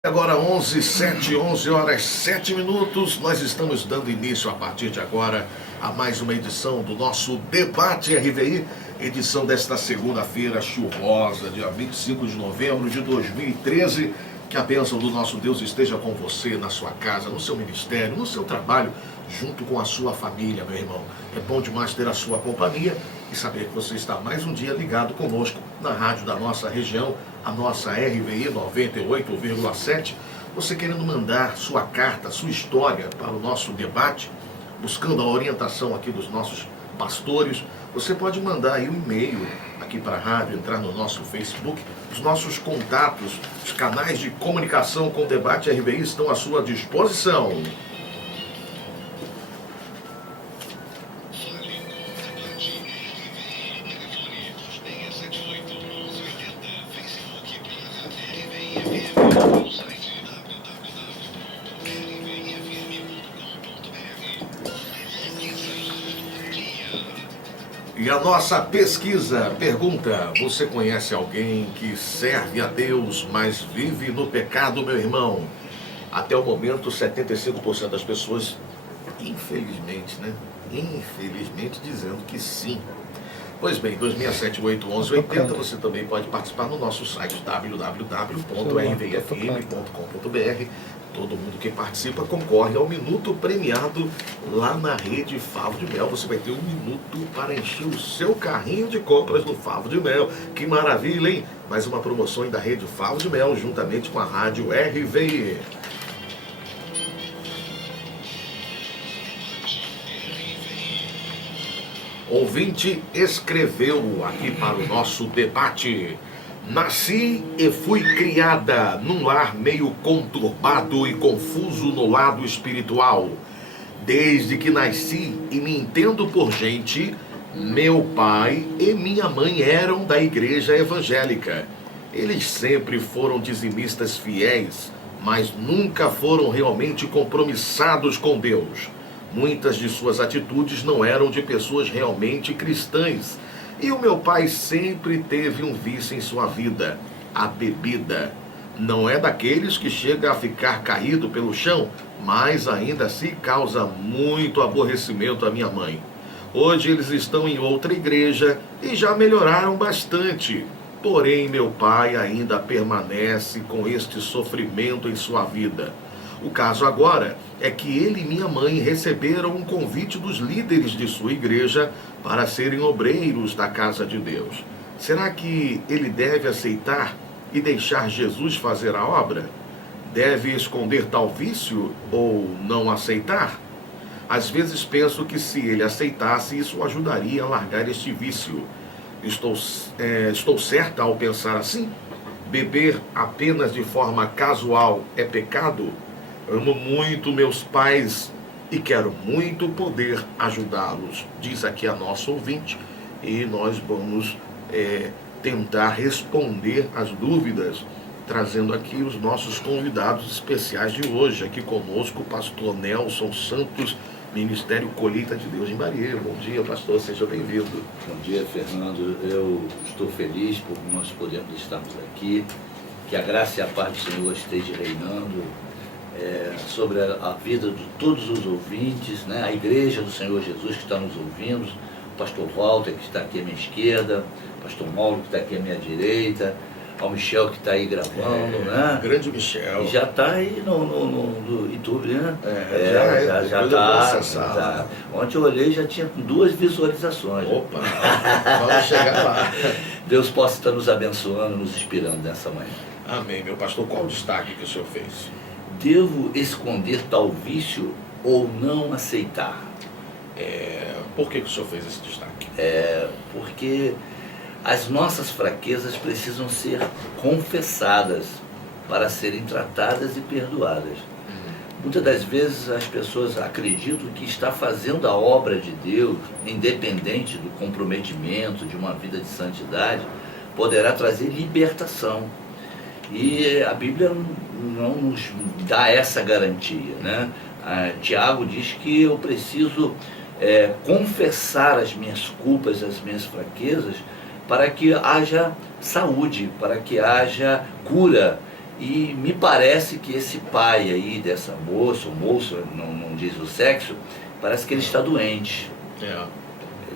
Agora 11 horas 7 minutos, nós estamos dando início a partir de agora a mais uma edição do nosso Debate RVI, edição desta segunda-feira chuvosa, dia 25 de novembro de 2013. Que a bênção do nosso Deus esteja com você, na sua casa, no seu ministério, no seu trabalho, junto com a sua família, meu irmão. É bom demais ter a sua companhia e saber que você está mais um dia ligado conosco na rádio da nossa região, a nossa RVI 98,7. Você querendo mandar sua carta, sua história para o nosso debate, buscando a orientação aqui dos nossos pastores, você pode mandar aí um e-mail aqui para a rádio, entrar no nosso Facebook. Os nossos contatos, os canais de comunicação com o Debate RVI estão à sua disposição. E a nossa pesquisa pergunta: você conhece alguém que serve a Deus, mas vive no pecado, meu irmão? Até o momento, 75% das pessoas, infelizmente, Infelizmente, dizendo que sim. Pois bem, 26781180, você também pode participar no nosso site www.rvfm.com.br. Todo mundo que participa concorre ao minuto premiado lá na rede Favo de Mel. Você vai ter um minuto para encher o seu carrinho de compras no Favo de Mel. Que maravilha, hein? Mais uma promoção da rede Favo de Mel, juntamente com a rádio RVI. Ouvinte escreveu aqui para o nosso debate: nasci e fui criada num lar meio conturbado e confuso no lado espiritual. Desde que nasci e me entendo por gente, meu pai e minha mãe eram da igreja evangélica. Eles sempre foram dizimistas fiéis, mas nunca foram realmente compromissados com Deus. Muitas de suas atitudes não eram de pessoas realmente cristãs. E o meu pai sempre teve um vício em sua vida: a bebida. Não é daqueles que chega a ficar caído pelo chão, mas ainda assim causa muito aborrecimento à minha mãe. Hoje eles estão em outra igreja e já melhoraram bastante. Porém, meu pai ainda permanece com este sofrimento em sua vida. O caso agora é que ele e minha mãe receberam um convite dos líderes de sua igreja para serem obreiros da casa de Deus. Será que ele deve aceitar e deixar Jesus fazer a obra? Deve esconder tal vício ou não aceitar? Às vezes penso que se ele aceitasse, isso o ajudaria a largar este vício. Estou certa ao pensar assim? Beber apenas de forma casual é pecado? Amo muito meus pais e quero muito poder ajudá-los, diz aqui a nossa ouvinte, e nós vamos tentar responder as dúvidas, trazendo aqui os nossos convidados especiais de hoje. Aqui conosco o pastor Nelson Santos, Ministério Colheita de Deus em Maria. Bom dia, pastor, seja bem-vindo. Bom dia, Fernando. Eu estou feliz por nós podermos estarmos aqui, que a graça e a paz do Senhor esteja reinando sobre a vida de todos os ouvintes, a igreja do Senhor Jesus que está nos ouvindo, o pastor Walter que está aqui à minha esquerda, o pastor Mauro que está aqui à minha direita, ao Michel que está aí gravando, Grande Michel. E já está aí no YouTube, Já está. Ontem eu olhei e já tinha 2 visualizações. Opa, vamos chegar lá. Deus possa estar nos abençoando, nos inspirando nessa manhã. Amém. Meu pastor, qual o destaque que o senhor fez? Devo esconder tal vício ou não aceitar? Por que o senhor fez esse destaque? Porque as nossas fraquezas precisam ser confessadas para serem tratadas e perdoadas. Muitas das vezes as pessoas acreditam que está fazendo a obra de Deus, independente do comprometimento de uma vida de santidade, poderá trazer libertação. E a Bíblia não nos dá essa garantia, Tiago diz que eu preciso confessar as minhas culpas, as minhas fraquezas, para que haja saúde, para que haja cura. E me parece que esse pai aí dessa moça, o moço, não diz o sexo, parece que ele está doente.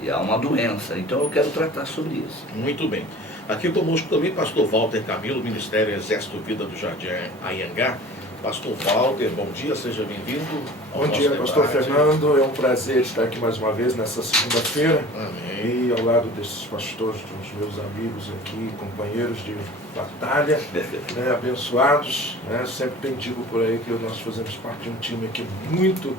E há uma doença, então eu quero tratar sobre isso. Muito bem. Aqui conosco também pastor Walter Camilo, Ministério Exército Vida do Jardim Anhangá. Pastor Walter, bom dia, seja bem-vindo. Bom dia, pastor Fernando. É um prazer estar aqui mais uma vez nessa segunda-feira. Amém. E ao lado desses pastores, dos meus amigos aqui, companheiros de batalha, né, abençoados. Né, sempre tem digo por aí que nós fazemos parte de um time aqui muito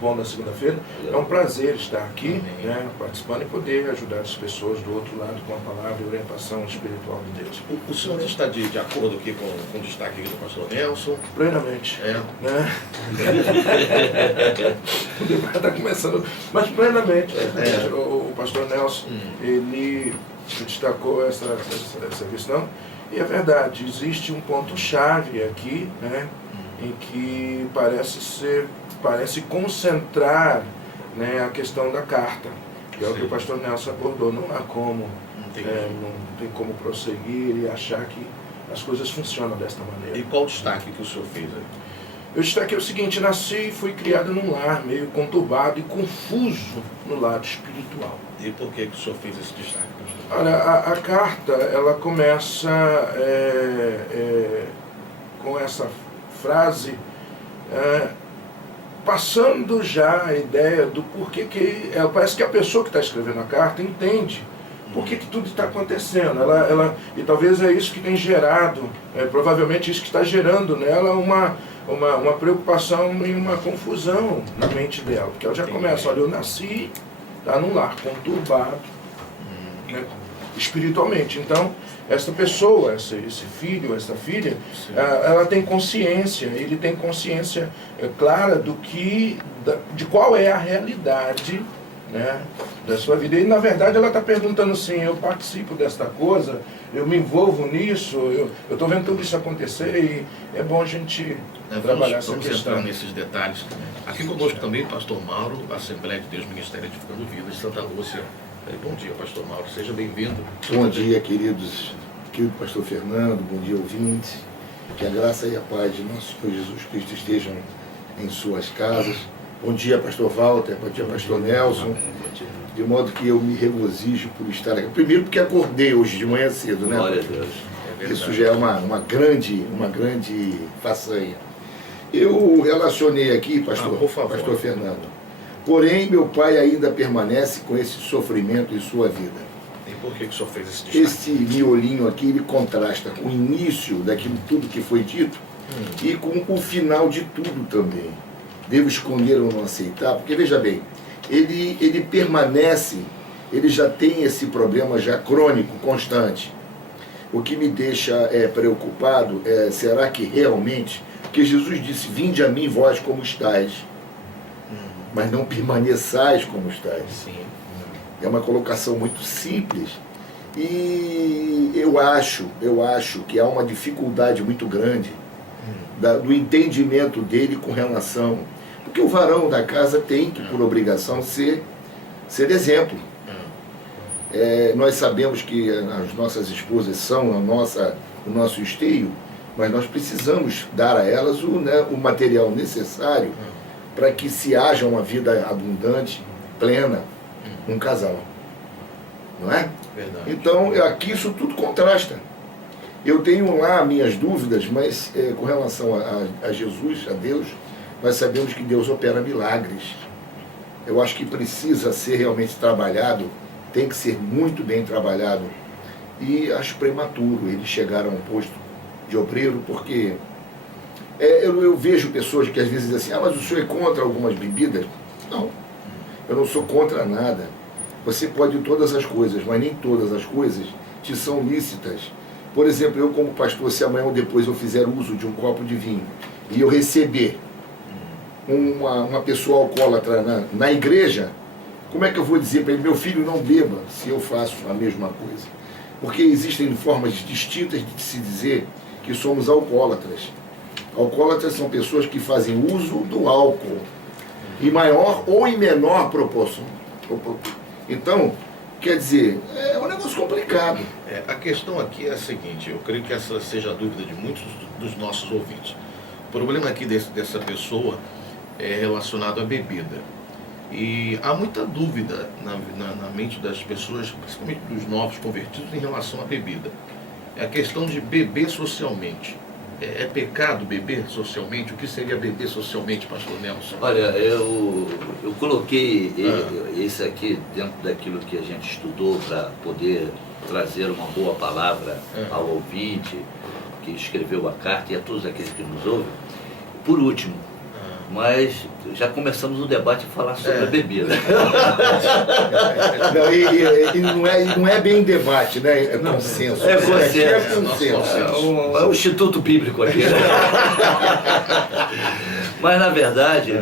bom na segunda-feira. É um prazer estar aqui, né, participando e poder ajudar as pessoas do outro lado com a palavra e orientação espiritual de Deus. O senhor está de acordo aqui com o destaque aqui do pastor Nelson? Plenamente. Né? O debate está começando, mas plenamente. O pastor Nelson, ele destacou essa questão, e é verdade, existe um ponto-chave aqui, né, em que parece concentrar, né, a questão da carta, que é o que o pastor Nelson abordou. Não há como, não tem como prosseguir e achar que as coisas funcionam desta maneira. E qual o destaque que o senhor fez aí? Eu destaquei o seguinte: nasci e fui criado num lar meio conturbado e confuso no lado espiritual. E por que o senhor fez esse destaque, pastor? Olha, a carta, ela começa com essa frase, passando já a ideia do porquê que... parece que a pessoa que está escrevendo a carta entende por que tudo está acontecendo. E talvez é isso que tem gerado, provavelmente isso que está gerando nela uma preocupação e uma confusão na mente dela. Porque ela já começa: olha, eu nasci, está num lar conturbado, né, espiritualmente. Então, essa pessoa, esse filho, essa filha, ela tem consciência, ele tem consciência clara de qual é a realidade, né, da sua vida. E, na verdade, ela está perguntando assim: eu participo desta coisa, eu me envolvo nisso, eu estou vendo tudo isso acontecer, e é bom a gente trabalhar essa questão. Vamos entrar nesses detalhes. Aqui conosco também pastor Mauro, Assembleia de Deus, Ministério Edificando Vidas, de Santa Lúcia. Bom dia, pastor Mauro, seja bem-vindo. Bom dia, querido pastor Fernando, bom dia, ouvintes. Que a graça e a paz de nosso Senhor Jesus Cristo estejam em suas casas. Bom dia, pastor Walter, bom dia, pastor Nelson. De modo que eu me regozijo por estar aqui. Primeiro porque acordei hoje de manhã cedo, né? Glória a Deus. Isso já é uma grande façanha. Eu relacionei aqui, pastor Fernando. Porém, meu pai ainda permanece com esse sofrimento em sua vida. E por que o senhor fez esse destaque? Esse miolinho aqui, ele contrasta com o início daquilo tudo que foi dito e com o final de tudo também. Devo escolher ou não aceitar? Porque, veja bem, ele permanece, ele já tem esse problema já crônico, constante. O que me deixa preocupado será que realmente... Porque Jesus disse: vinde a mim vós como estáis, mas não permaneçais como estáis. Sim. É uma colocação muito simples. E eu acho que há uma dificuldade muito grande do entendimento dele com relação... Porque o varão da casa tem que, por obrigação, ser exemplo. Nós sabemos que as nossas esposas são o nosso esteio, mas nós precisamos dar a elas o material necessário para que se haja uma vida abundante, plena, num casal. Não é? Verdade. Então, aqui isso tudo contrasta. Eu tenho lá minhas dúvidas, mas com relação a Jesus, a Deus, nós sabemos que Deus opera milagres. Eu acho que precisa ser realmente trabalhado, tem que ser muito bem trabalhado. E acho prematuro ele chegar a um posto de obreiro, porque eu vejo pessoas que às vezes dizem assim: mas o senhor é contra algumas bebidas? Não, eu não sou contra nada. Você pode todas as coisas, mas nem todas as coisas te são lícitas. Por exemplo, eu como pastor, se amanhã ou depois eu fizer uso de um copo de vinho e eu receber uma pessoa alcoólatra na igreja, como é que eu vou dizer para ele: meu filho, não beba, se eu faço a mesma coisa? Porque existem formas distintas de se dizer que somos alcoólatras. Alcoólatras são pessoas que fazem uso do álcool, em maior ou em menor proporção. Então, Quer dizer, é um negócio complicado. A questão aqui é a seguinte, eu creio que essa seja a dúvida de muitos dos nossos ouvintes. O problema aqui dessa pessoa é relacionado à bebida. E há muita dúvida na mente das pessoas, principalmente dos novos convertidos, em relação à bebida. É a questão de beber socialmente. É pecado beber socialmente? O que seria beber socialmente, pastor Nelson? Olha, eu coloquei esse aqui dentro daquilo que a gente estudou para poder trazer uma boa palavra ao ouvinte que escreveu a carta e a todos aqueles que nos ouvem. Por último, mas já começamos o debate a falar sobre a bebida. Não, não é bem debate, né? É consenso. É consenso. É consenso. É o Instituto Bíblico aqui. Né? Mas, na verdade,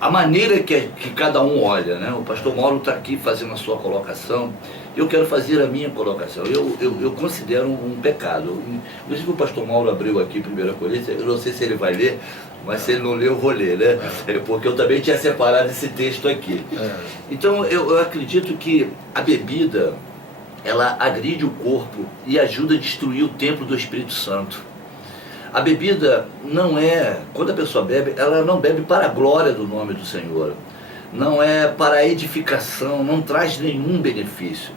a maneira que cada um olha, né? O pastor Mauro está aqui fazendo a sua colocação, eu quero fazer a minha colocação. Eu considero um pecado. Inclusive o pastor Mauro abriu aqui 1 Coríntios, eu não sei se ele vai ler, mas se ele não ler, eu vou ler, né? Porque eu também tinha separado esse texto aqui. Então, eu acredito que a bebida, ela agride o corpo e ajuda a destruir o templo do Espírito Santo. A bebida não é, quando a pessoa bebe, ela não bebe para a glória do nome do Senhor. Não é para a edificação, não traz nenhum benefício.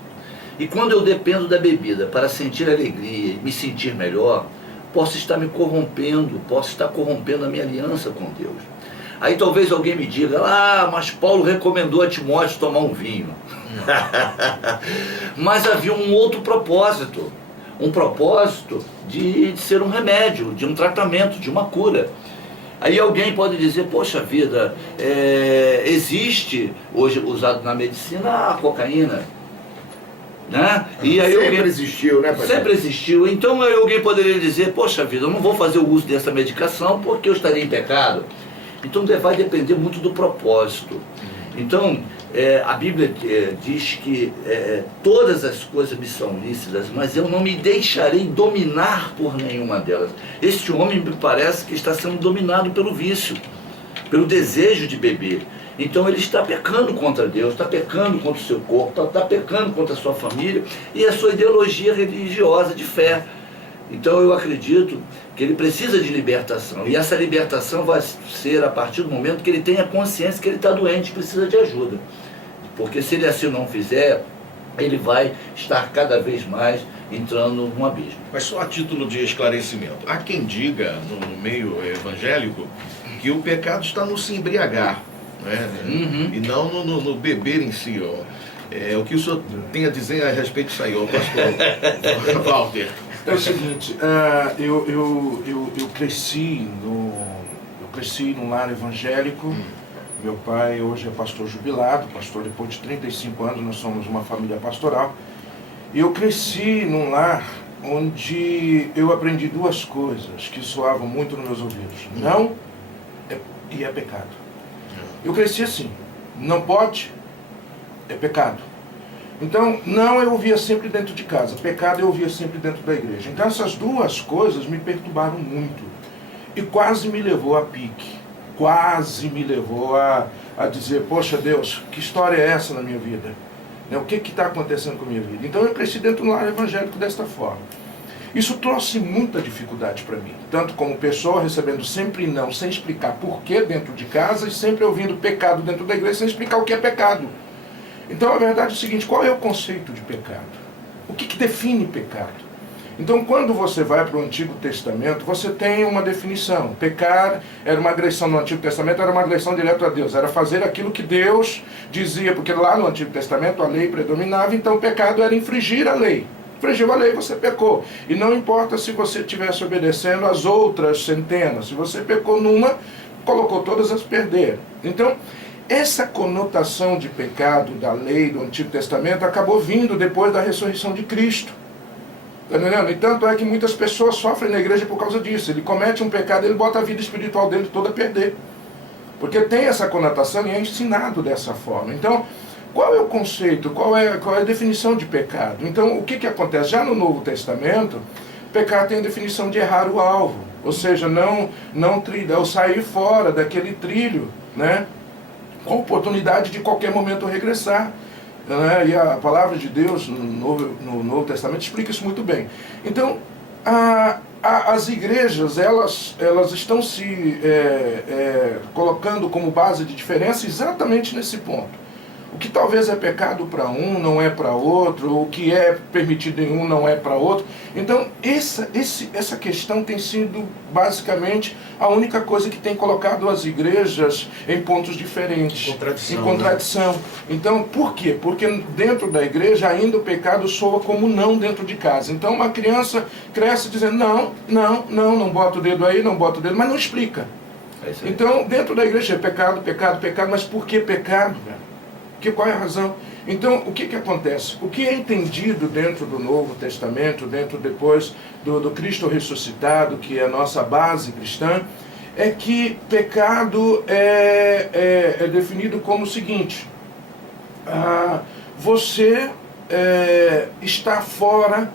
E quando eu dependo da bebida para sentir alegria e me sentir melhor, posso estar me corrompendo, posso estar corrompendo a minha aliança com Deus. Aí talvez alguém me diga, mas Paulo recomendou a Timóteo tomar um vinho. Mas havia um outro propósito. Um propósito de ser um remédio, de um tratamento, de uma cura. Aí alguém pode dizer, poxa vida, existe hoje usado na medicina a cocaína. Né? E aí sempre existiu, né, pastor? Sempre existiu. Então aí alguém poderia dizer, poxa vida, eu não vou fazer o uso dessa medicação porque eu estaria em pecado. Então vai depender muito do propósito. Então, a Bíblia diz que todas as coisas me são lícitas, mas eu não me deixarei dominar por nenhuma delas. Este homem me parece que está sendo dominado pelo vício, pelo desejo de beber. Então ele está pecando contra Deus, está pecando contra o seu corpo, está pecando contra a sua família e a sua ideologia religiosa de fé. Então eu acredito que ele precisa de libertação. E essa libertação vai ser a partir do momento que ele tenha consciência que ele está doente, precisa de ajuda. Porque se ele assim não fizer, ele vai estar cada vez mais entrando num abismo. Mas só a título de esclarecimento, há quem diga no meio evangélico que o pecado está no se embriagar, né? E não no beber em si. O que o senhor tem a dizer a respeito disso aí, pastor Walter? É o seguinte, eu cresci num lar evangélico. Meu pai hoje é pastor jubilado, pastor depois de 35 anos, nós somos uma família pastoral. E eu cresci num lar onde eu aprendi duas coisas que soavam muito nos meus ouvidos. Não e é pecado. Eu cresci assim, não pode, é pecado. Então, não eu ouvia sempre dentro de casa, pecado eu ouvia sempre dentro da igreja. Então essas duas coisas me perturbaram muito e quase me levou a pique, quase me levou a dizer, poxa Deus, que história é essa na minha vida? O que está acontecendo com a minha vida? Então eu cresci dentro do lar evangélico desta forma. Isso trouxe muita dificuldade para mim, tanto como pessoa recebendo sempre não, sem explicar por que dentro de casa e sempre ouvindo pecado dentro da igreja sem explicar o que é pecado. Então a verdade é o seguinte, qual é o conceito de pecado? O que define pecado? Então quando você vai para o Antigo Testamento, você tem uma definição. Pecar era uma agressão no Antigo Testamento, era uma agressão direta a Deus, era fazer aquilo que Deus dizia, porque lá no Antigo Testamento a lei predominava, então o pecado era infringir a lei. Infringiu a lei, você pecou. E não importa se você estivesse obedecendo as outras centenas, se você pecou numa, colocou todas as perder. Então, essa conotação de pecado da lei do Antigo Testamento acabou vindo depois da ressurreição de Cristo. Está entendendo? E tanto é que muitas pessoas sofrem na igreja por causa disso. Ele comete um pecado, ele bota a vida espiritual dele toda a perder. Porque tem essa conotação e é ensinado dessa forma. Então, qual é o conceito? Qual é a definição de pecado? Então, o que acontece? Já no Novo Testamento, pecado tem a definição de errar o alvo. Ou seja, não trilhar, ou sair fora daquele trilho, né? Com a oportunidade de qualquer momento regressar. né? E a palavra de Deus no Novo Testamento explica isso muito bem. Então, as igrejas, elas estão se colocando como base de diferença exatamente nesse ponto. O que talvez é pecado para um, não é para outro, o que é permitido em um, não é para outro. Então, essa questão tem sido basicamente a única coisa que tem colocado as igrejas em pontos diferentes. Em contradição. Né? Então, por quê? Porque dentro da igreja ainda o pecado soa como não dentro de casa. Então, uma criança cresce dizendo, não bota o dedo aí, não bota o dedo, mas não explica. Então, dentro da igreja é pecado, mas por que pecado, velho? Qual é a razão? Então, o que acontece? O que é entendido dentro do Novo Testamento, dentro depois do Cristo ressuscitado, que é a nossa base cristã, é que pecado é definido como o seguinte: você está fora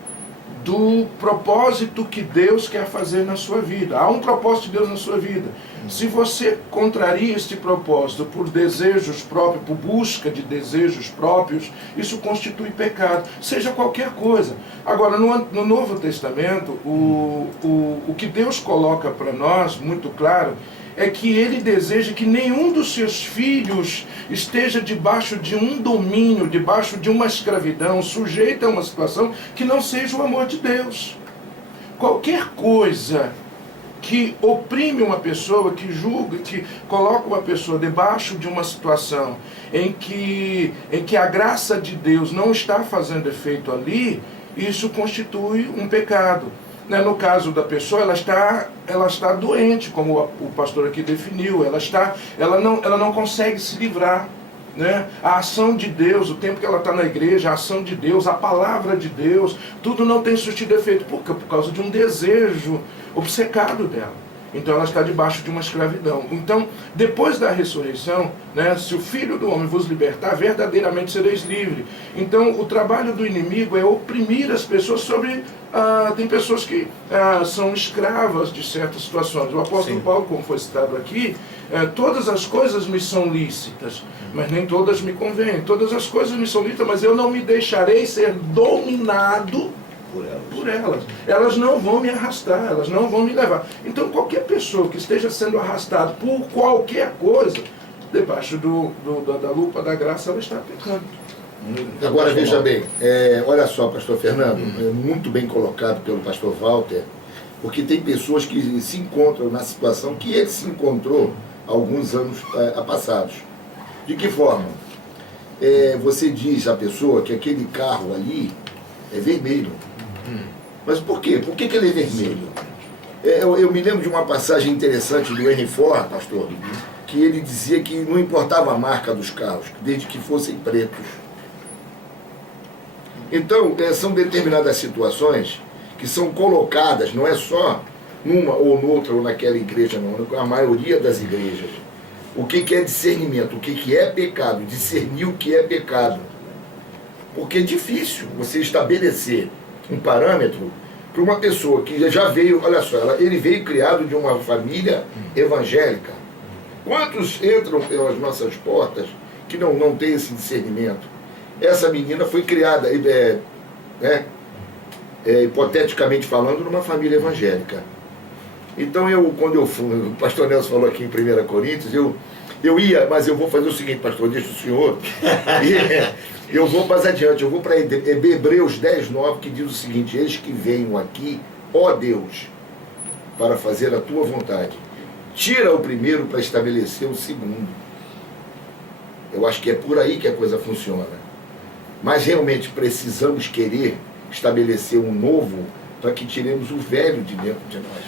do propósito que Deus quer fazer na sua vida. Há um propósito de Deus na sua vida. Se você contraria este propósito por desejos próprios, por busca de desejos próprios, isso constitui pecado, seja qualquer coisa. Agora, no Novo Testamento, o que Deus coloca para nós, muito claro, é que Ele deseja que nenhum dos seus filhos esteja debaixo de um domínio, debaixo de uma escravidão, sujeito a uma situação que não seja o amor de Deus. Qualquer coisa que oprime uma pessoa, que julga, que coloca uma pessoa debaixo de uma situação em que a graça de Deus não está fazendo efeito ali, isso constitui um pecado. No caso da pessoa, ela está doente, como o pastor aqui definiu, ela não consegue se livrar. Né? A ação de Deus, o tempo que ela está na igreja, a ação de Deus, a palavra de Deus, tudo não tem surtido efeito. Por quê? Por causa de um desejo obcecado dela. Então ela está debaixo de uma escravidão. Então, depois da ressurreição, né, se o Filho do Homem vos libertar, verdadeiramente sereis livres. Então, o trabalho do inimigo é oprimir as pessoas sobre... tem pessoas que são escravas de certas situações. O apóstolo Paulo, como foi citado aqui, todas as coisas me são lícitas, mas nem todas me convêm. Todas as coisas me são lícitas, mas eu não me deixarei ser dominado por elas. Elas não vão me arrastar, elas não vão me levar. Então, qualquer pessoa que esteja sendo arrastada por qualquer coisa, debaixo da lupa da graça, ela está pecando. Agora, veja bem, olha só, pastor Fernando, muito bem colocado pelo pastor Walter, porque tem pessoas que se encontram na situação que ele se encontrou há alguns anos passados. De que forma? Você diz à pessoa que aquele carro ali é vermelho. Mas por quê? Por que ele é vermelho? Eu me lembro de uma passagem interessante do Henry Ford, pastor, que ele dizia que não importava a marca dos carros, desde que fossem pretos. Então, são determinadas situações que são colocadas, não é só numa ou noutra ou naquela igreja, não, a maioria das igrejas. O que é discernimento? O que é pecado? Discernir o que é pecado. Porque é difícil você estabelecer um parâmetro para uma pessoa que já veio, olha só, ele veio criado de uma família evangélica. Quantos entram pelas nossas portas que não tem esse discernimento? Essa menina foi criada, hipoteticamente falando, numa família evangélica. Então, quando eu fui, o pastor Nelson falou aqui em 1 Coríntios, eu ia, mas eu vou fazer o seguinte, pastor, deixa o senhor, eu vou mais adiante, eu vou para Hebreus 10:9, que diz o seguinte: eis que venho aqui, ó Deus, para fazer a tua vontade. Tira o primeiro para estabelecer o segundo. Eu acho que é por aí que a coisa funciona. Mas realmente precisamos querer estabelecer um novo para que tiremos o velho de dentro de nós.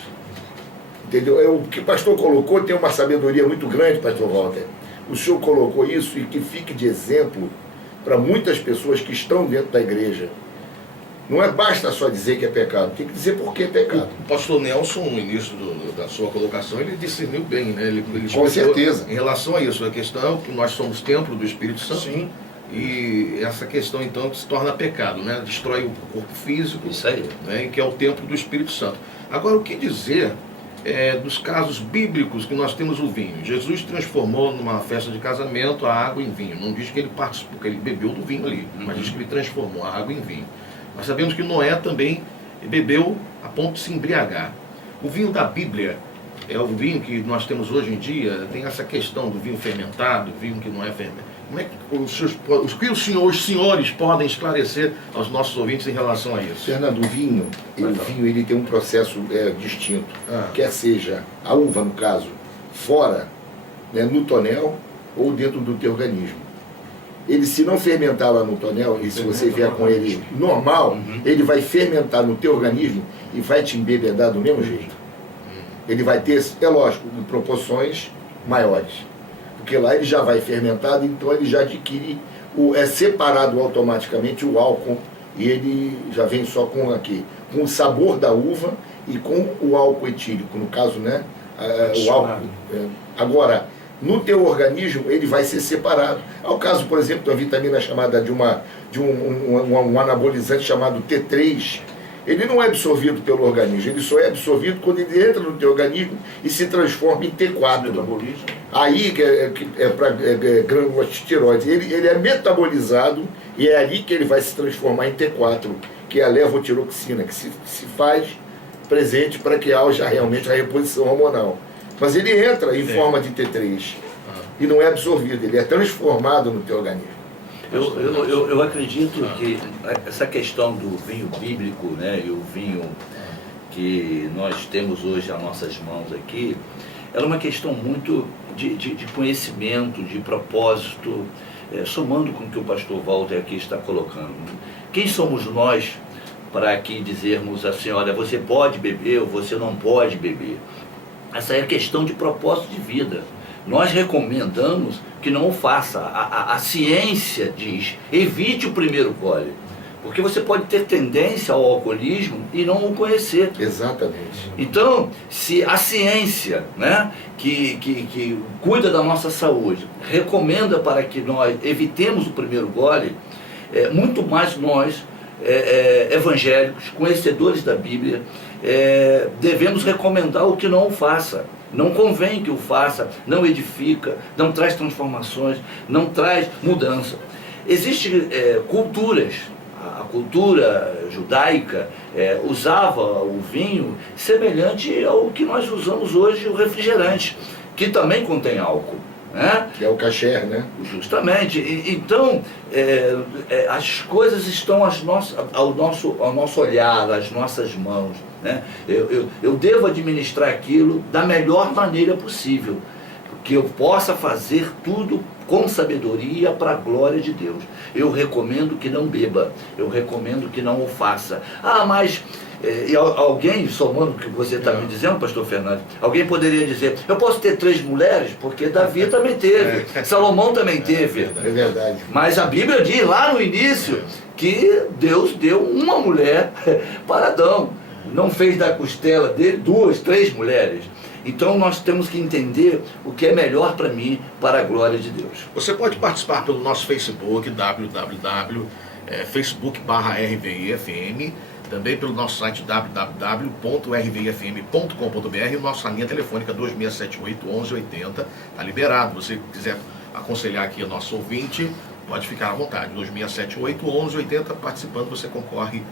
Entendeu? O que o pastor colocou tem uma sabedoria muito grande, pastor Walter. O senhor colocou isso e que fique de exemplo para muitas pessoas que estão dentro da igreja. Não basta só dizer que é pecado, tem que dizer por que é pecado. O pastor Nelson, no início da sua colocação, ele discerniu bem, né? Ele com certeza. Em relação a isso, a questão é que nós somos templo do Espírito Santo. Sim. E essa questão, então, se torna pecado, né? Destrói o corpo físico. Isso aí. Né? Que é o templo do Espírito Santo. Agora, o que dizer dos casos bíblicos que nós temos o vinho. Jesus transformou numa festa de casamento a água em vinho. Não diz que ele participou, que ele bebeu do vinho ali, mas diz que ele transformou a água em vinho. Nós sabemos que Noé também bebeu a ponto de se embriagar. O vinho da Bíblia é o vinho que nós temos hoje em dia, tem essa questão do vinho fermentado, vinho que não é fermentado. Como é que os senhores podem esclarecer aos nossos ouvintes em relação a isso? Fernando, o vinho ele tem um processo distinto. Quer seja a uva, no caso, fora, né, no tonel ou dentro do teu organismo. Ele, se não fermentar lá no tonel, e se você vier com ele normal, ele vai fermentar no teu organismo e vai te embebedar do mesmo jeito. Ele vai ter, é lógico, em proporções maiores. Porque lá ele já vai fermentado, então ele já adquire, é separado automaticamente o álcool, e ele já vem só com o sabor da uva e com o álcool etílico, no caso, né? O álcool. Agora, no teu organismo, ele vai ser separado. Ao caso, por exemplo, de uma vitamina chamada de um anabolizante chamado T3, ele não é absorvido pelo organismo, ele só é absorvido quando ele entra no teu organismo e se transforma em T4. Aí é para glândulas de tireoide. Ele é metabolizado e é ali que ele vai se transformar em T4, que é a levotiroxina, que se faz presente para que haja realmente a reposição hormonal. Mas ele entra em forma de T3 e não é absorvido, ele é transformado no teu organismo. Eu acredito que essa questão do vinho bíblico, né, e o vinho que nós temos hoje às nossas mãos aqui, ela é uma questão muito de conhecimento, de propósito, somando com o que o pastor Walter aqui está colocando. Quem somos nós para aqui dizermos assim, olha, você pode beber ou você não pode beber? Essa é a questão de propósito de vida. Nós recomendamos que não o faça. A ciência diz, evite o primeiro gole. Porque você pode ter tendência ao alcoolismo e não o conhecer. Exatamente. Então, se a ciência, né, que cuida da nossa saúde, recomenda para que nós evitemos o primeiro gole, muito mais nós, evangélicos, conhecedores da Bíblia, devemos recomendar o que não o faça. Não convém que o faça, não edifica, não traz transformações, não traz mudança. Existem culturas, a cultura judaica usava o vinho semelhante ao que nós usamos hoje, o refrigerante, que também contém álcool. Né? Que é o kasher, né? Justamente. Então, as coisas estão ao nosso olhar, às nossas mãos. Né? Eu devo administrar aquilo da melhor maneira possível, que eu possa fazer tudo com sabedoria para a glória de Deus. Eu recomendo que não beba, eu recomendo que não o faça. Mas e alguém, somando o que você está me dizendo, pastor Fernando, alguém poderia dizer, eu posso ter 3 mulheres, porque Davi também teve, Salomão também teve. É verdade. Mas a Bíblia diz lá no início que Deus deu uma mulher para Adão. Não fez da costela dele 2, 3 mulheres. Então nós temos que entender o que é melhor para mim, para a glória de Deus. Você pode participar pelo nosso Facebook, facebook.com/RVIFM, também pelo nosso site www.rvifm.com.br, nossa linha telefônica 2678-1180, está liberado. Se você quiser aconselhar aqui o nosso ouvinte, pode ficar à vontade, 2678-1180, participando você concorre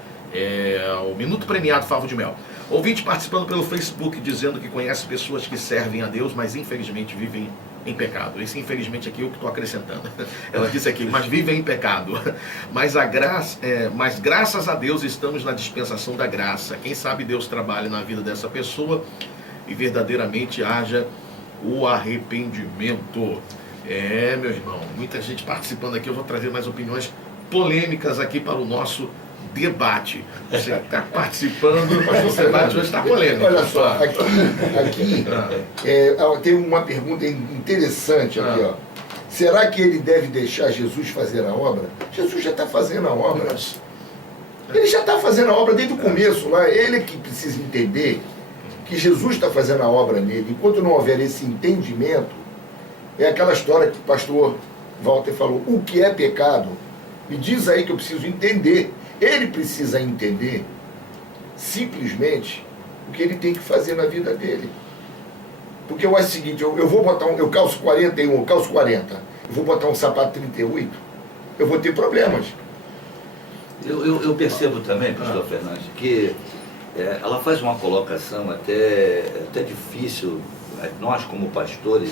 ao Minuto Premiado Favo de Mel. Ouvinte participando pelo Facebook, dizendo que conhece pessoas que servem a Deus, mas infelizmente vivem em pecado. Esse infelizmente aqui é o que estou acrescentando. Ela disse aqui, mas vivem em pecado. Mas graças a Deus estamos na dispensação da graça. Quem sabe Deus trabalhe na vida dessa pessoa e verdadeiramente haja o arrependimento. Meu irmão, muita gente participando aqui. Eu vou trazer mais opiniões polêmicas aqui para o nosso debate. Você está participando, mas o debate hoje está polêmico. Olha só, aqui tem uma pergunta interessante aqui, ó. Será que ele deve deixar Jesus fazer a obra? Jesus já está fazendo a obra. Ele já está fazendo a obra desde o começo lá. Ele que precisa entender que Jesus está fazendo a obra nele. Enquanto não houver esse entendimento, é aquela história que o pastor Walter falou, o que é pecado? Me diz aí que eu preciso entender. Ele precisa entender simplesmente o que ele tem que fazer na vida dele. Porque eu acho o seguinte, eu vou botar eu calço 41, eu calço 40, eu vou botar um sapato 38, eu vou ter problemas. Eu percebo também, pastor Fernandes, que ela faz uma colocação até difícil, nós como pastores,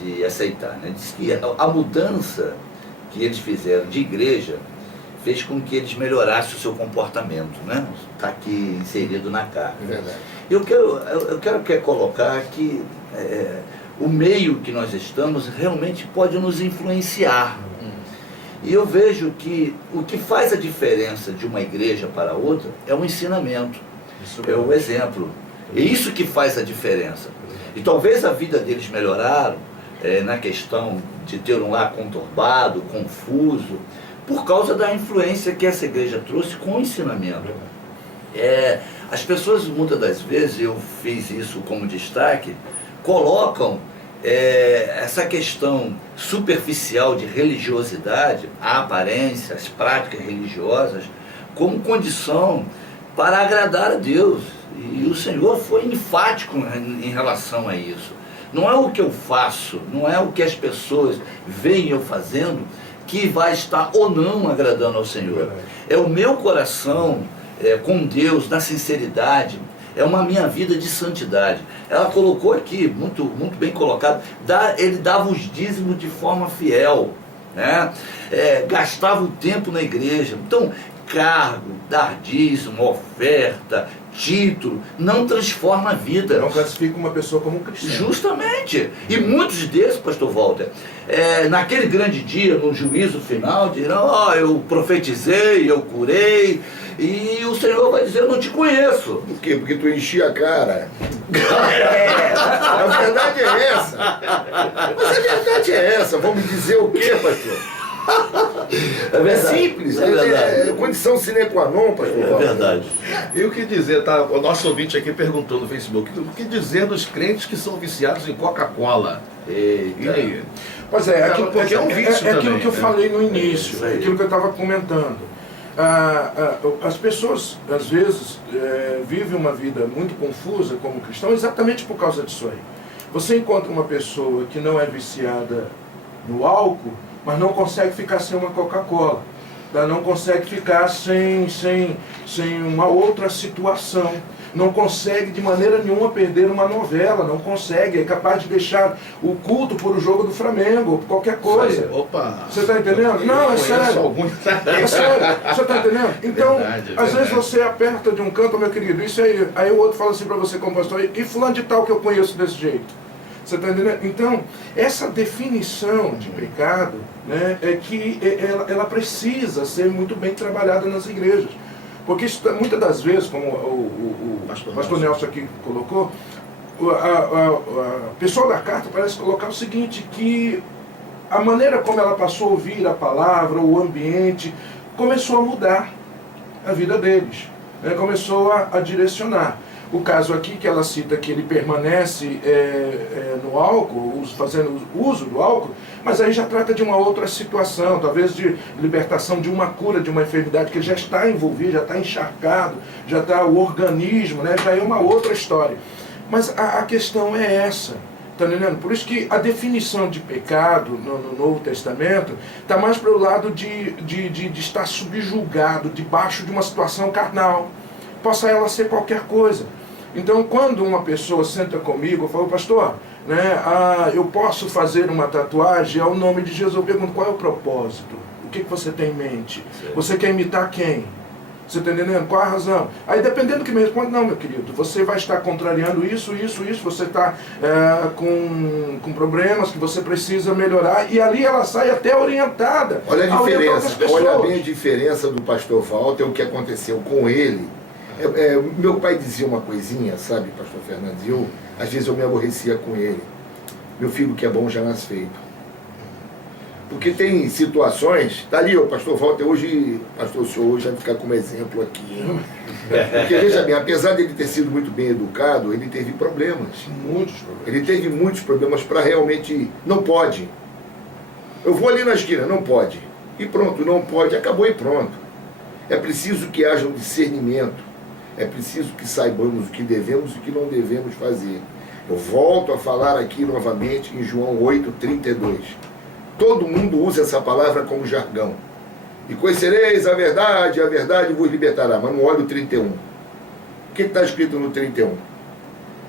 de aceitar. Né? Diz que a mudança que eles fizeram de igreja fez com que eles melhorassem o seu comportamento, né? Está aqui inserido na carta. É verdade. Eu quero colocar que o meio que nós estamos realmente pode nos influenciar. E eu vejo que o que faz a diferença de uma igreja para outra é o ensinamento, é o exemplo. É isso que faz a diferença. E talvez a vida deles melhoraram na questão de ter um lar conturbado, confuso, por causa da influência que essa igreja trouxe com o ensinamento. As pessoas, muitas das vezes, eu fiz isso como destaque, colocam essa questão superficial de religiosidade, a aparência, as práticas religiosas, como condição para agradar a Deus. E o Senhor foi enfático em relação a isso. Não é o que eu faço, não é o que as pessoas veem eu fazendo que vai estar ou não agradando ao Senhor. É o meu coração com Deus, na sinceridade, é uma minha vida de santidade. Ela colocou aqui, muito, muito bem colocado, ele dava os dízimos de forma fiel, né? Gastava o tempo na igreja. Então, cargo, dar dízimo, oferta, título, não transforma a vida. Não classifica uma pessoa como um cristão. Justamente. E muitos desses, pastor Walter, naquele grande dia, no juízo final, dirão, eu profetizei, eu curei, e o Senhor vai dizer, eu não te conheço. Por quê? Porque tu enchia a cara. A verdade é essa. Mas a verdade é essa. Vamos dizer o quê, pastor? É simples, é condição sine qua non, pastor. É verdade. E o que dizer, tá? O nosso ouvinte aqui perguntou no Facebook, o que dizer dos crentes que são viciados em Coca-Cola? E aí? Pois Porque é um vício aquilo também, que eu falei no início, isso aí. aquilo que eu estava comentando. As pessoas, às vezes, vivem uma vida muito confusa como cristão exatamente por causa disso aí. Você encontra uma pessoa que não é viciada no álcool, mas não consegue ficar sem uma Coca-Cola, tá? Não consegue ficar sem uma outra situação, não consegue de maneira nenhuma perder uma novela, não consegue, é capaz de deixar o culto por o jogo do Flamengo, ou por qualquer coisa. Opa! Você está entendendo? Não, é sério. É sério. Você está entendendo? Então, às vezes você aperta de um canto, meu querido, isso aí o outro fala assim para você como pastor, e fulano de tal que eu conheço desse jeito. Você está entendendo? Então, essa definição de pecado, né, é que ela precisa ser muito bem trabalhada nas igrejas. Porque isso, muitas das vezes, como o pastor Nelson aqui colocou, a pessoa da carta parece colocar o seguinte, que a maneira como ela passou a ouvir a palavra, o ambiente, começou a mudar a vida deles, né, começou a direcionar. O caso aqui que ela cita que ele permanece no álcool, fazendo uso do álcool, mas aí já trata de uma outra situação, talvez de libertação de uma cura de uma enfermidade que ele já está envolvido, já está encharcado, já está o organismo, né, já é uma outra história. Mas a questão é essa, tá entendendo? Por isso que a definição de pecado no Novo Testamento está mais para o lado de estar subjugado, debaixo de uma situação carnal. Possa ela ser qualquer coisa. Então, quando uma pessoa senta comigo e fala, pastor, né, eu posso fazer uma tatuagem ao nome de Jesus, eu pergunto, qual é o propósito? O que você tem em mente? Sim. Você quer imitar quem? Você está entendendo? Qual a razão? Aí, dependendo do que me responde, não, meu querido, você vai estar contrariando isso, você está com problemas que você precisa melhorar, e ali ela sai até orientada. Olha a diferença, olha bem a diferença do pastor Walter, o que aconteceu com ele. Meu pai dizia uma coisinha, sabe, pastor Fernandes, às vezes eu me aborrecia com ele. Meu filho que é bom já nasce feito. Porque tem situações, tá ali o pastor Walter hoje, pastor, o senhor hoje vai ficar como exemplo aqui. Porque veja bem, apesar dele ter sido muito bem educado, ele teve problemas. Muitos problemas. Ele teve muitos problemas para realmente, não pode. Eu vou ali na esquina, não pode. E pronto, não pode, acabou e pronto. É preciso que haja um discernimento. é preciso que saibamos o que devemos e o que não devemos fazer. Eu volto a falar aqui novamente em João 8,32. Todo mundo usa essa palavra como jargão. E conhecereis a verdade vos libertará. Mas não olha o 31. O que está escrito no 31?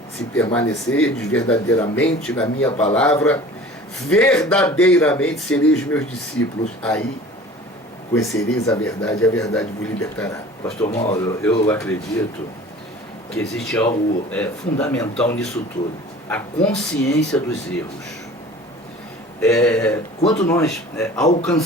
Se permanecerdes verdadeiramente na minha palavra, verdadeiramente sereis meus discípulos. Aí conhecereis a verdade vos libertará. Pastor Mauro, eu acredito que existe algo fundamental nisso tudo. A consciência dos erros. Quando nós alcançamos